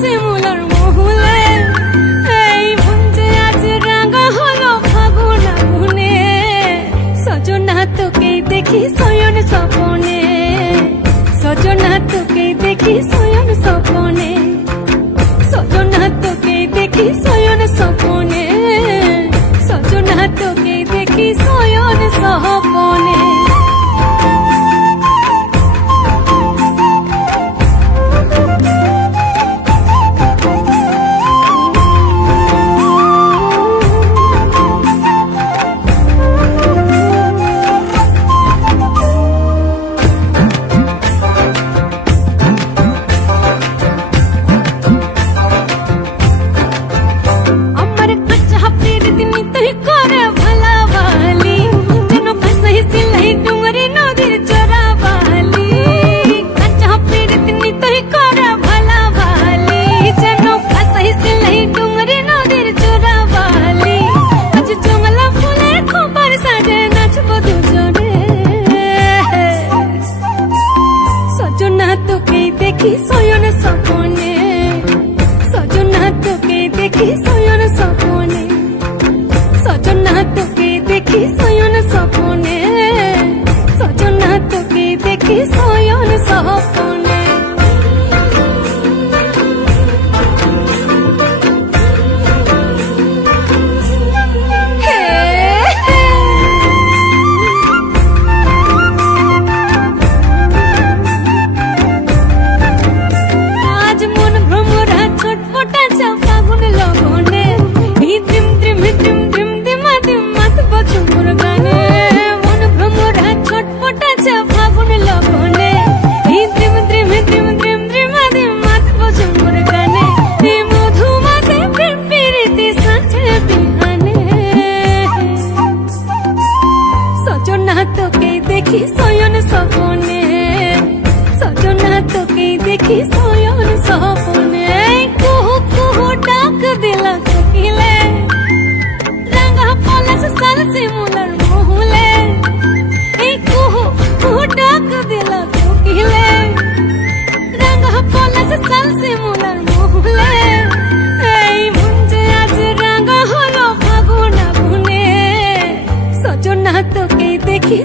শিমুলার মহুলে এই মন যে আজ রাঙা হলো ফাগুন আগুনে সজনা তোকে দেখি শয়ন স্বপনে সজনা তোকে দেখি শয়ন স্বপনে সজনা তোকে দেখি শয়ন স্বপনে সজনা তোকে দেখি শয়ন স্বপনে দেখি শয়ন স্বপনে সজনা তোকে দেখি শয়ন স্বপনে সজনা তোকে দেখি শয়ন স্বপনে সজনা তোকে দেখি শয়ন স্বপনে দেখি শয়ন স্বপনে সজনা তোকে দেখি শয়ন স্বপনে কুহু কুহু ডাক দিলা কোকিলে রাঙা পলাশ সাল শিমুলার মহুলে এই কুহু কুহু ডাক দিলা কোকিলে রাঙা পলাশ সাল শিমুলার মহুলে এই মন যে আজ রাঙা হলো ফাগুন আগুনে সজনা তোকে দেখি